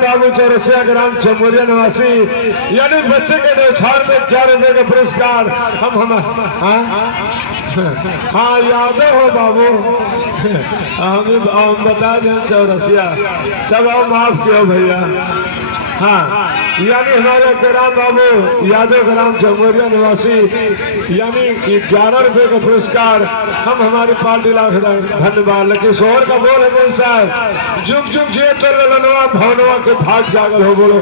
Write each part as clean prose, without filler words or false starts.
Gram बाबू Chaurasia gram चमोरिया निवासी यानी बच्चे के न्यौछावर में 11 रुपए का पुरस्कार हम हाँ यादव हो बाबू हम बता दें चौरसिया सब आओ माफ किया भैया। हाँ यानी हमारे ग्राम बाबू यादव ग्राम चमोरिया निवासी यानी 11 रुपए का पुरस्कार हम हमारी पार्टी लाख धन्यवाद। लेकिन शोहर का बोल है बोल साहब जुग जुग जे चल लनवा भवनवा के भाग जागल हो बोलो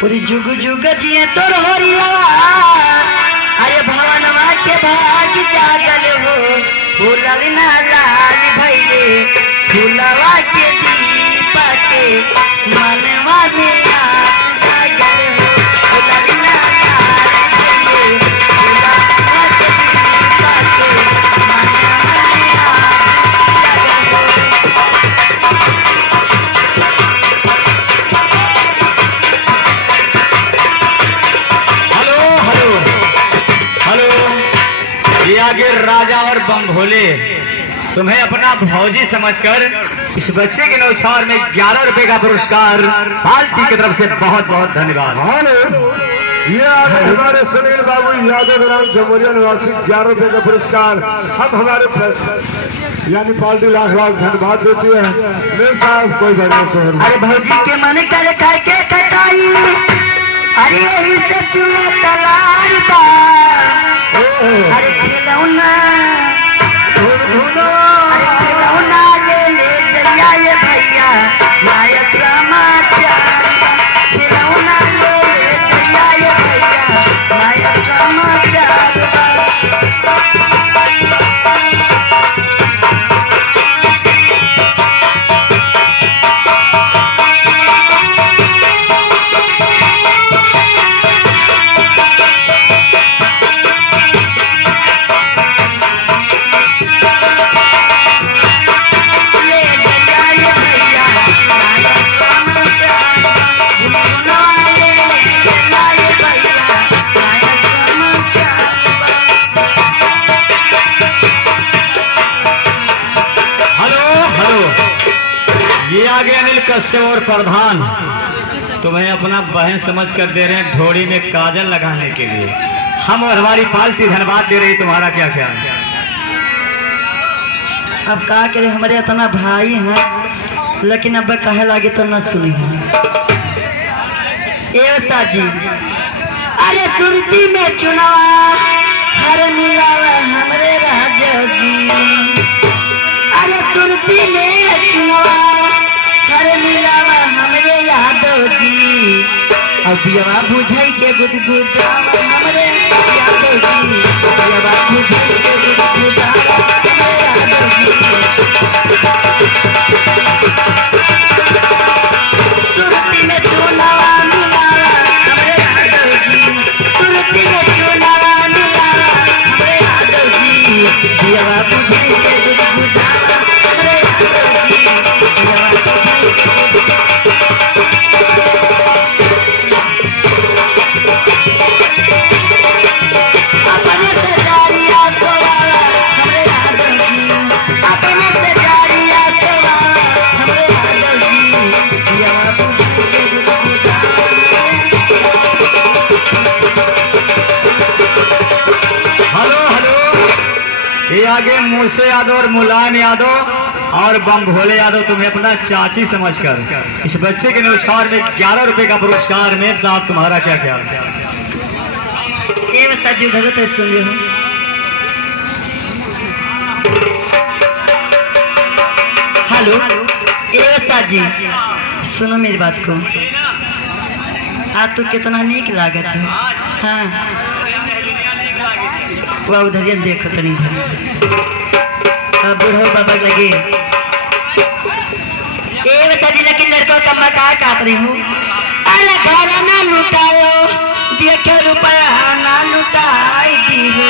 पूरी जुग जुग जिए तो रोरिया अरे भवनवा के भाग जागल हो फूलल ना लाल भइले फूलवा के दीपक मनवा में जागल हो फूलल ना लाल भइले फूलवा के दीपक मनवा में जागल हो। ये आगे राजा और बंभोले तुम्हें अपना भौजी समझकर इस बच्चे के न्यौछावर में 11 रुपए का पुरस्कार पार्टी की तरफ से बहुत बहुत धन्यवाद। ये आगे हमारे सुनील बाबू यादव ग्राम चमोरिया निवासी 11 रुपए का पुरस्कार हम हमारे यानी पार्टी लाख लाख धन्यवाद देती है। मेरे साहब कोई बढ़िया शोहर अरे भौजी के मन कर खाए के खटाई अरे यही से चुआ तलार बा अरे खिलौना अरे खिलौना ले चलिया ये भैया नायक समाचार खिलौना ले चलिया ये भैया नायक समाचार कश्यप और प्रधान तुम्हें अपना बहन समझ कर दे रहे हैं ढोड़ी में काजल लगाने के लिए। हम और हमारी पार्टी धन्यवाद दे रही। तुम्हारा क्या ख्याल है? अब का करे हमारे इतना भाई हैं लेकिन अब कहे लगे तो न सुनी है। जी अरे तुरती में चुनावा हर मिलावा हमरे राजा जी अरे तुरती में चुनावा हर मिलावा हमरे यादव जी अब यवा बुझाई के गुदगुदावा हमरे यादव जी यवा बुझाई के गुदगुदावा हमरे यादव जी तुरती में चुनावा मिलावा हमरे यादव जी तुरती में चुनावा मिलावा हमरे यादव जी यवा बुझाई के गुदगुदावा हमरे यादव जी यवा बुझाई के अपने से जारिया सोवाला हमरे यादव जी अपने से जारिया सोवाला हमरे यादव जी यवा बुझाई के गुदगुदावा। हेलो हेलो ये आगे मूसे यादव और मुलायम यादव और बमभोले यादव तुम्हें अपना चाची समझकर इस बच्चे के न्यौछावर में 11 रुपए का पुरस्कार में साहब तुम्हारा क्या ख्याल है? ये बता जी उधर तो सुन लियो। हेलो ये बता जी सुनो मेरी बात को आज तो कितना नीक लागत है। हाँ वह उधर देखो तो नहीं बूढ़ो बाबा लगे ये बता जी लेकिन लड़कों का मैं क्या काट रही हूँ अरे घर ना लुटायो देखे रुपया ना लुटाई दी हो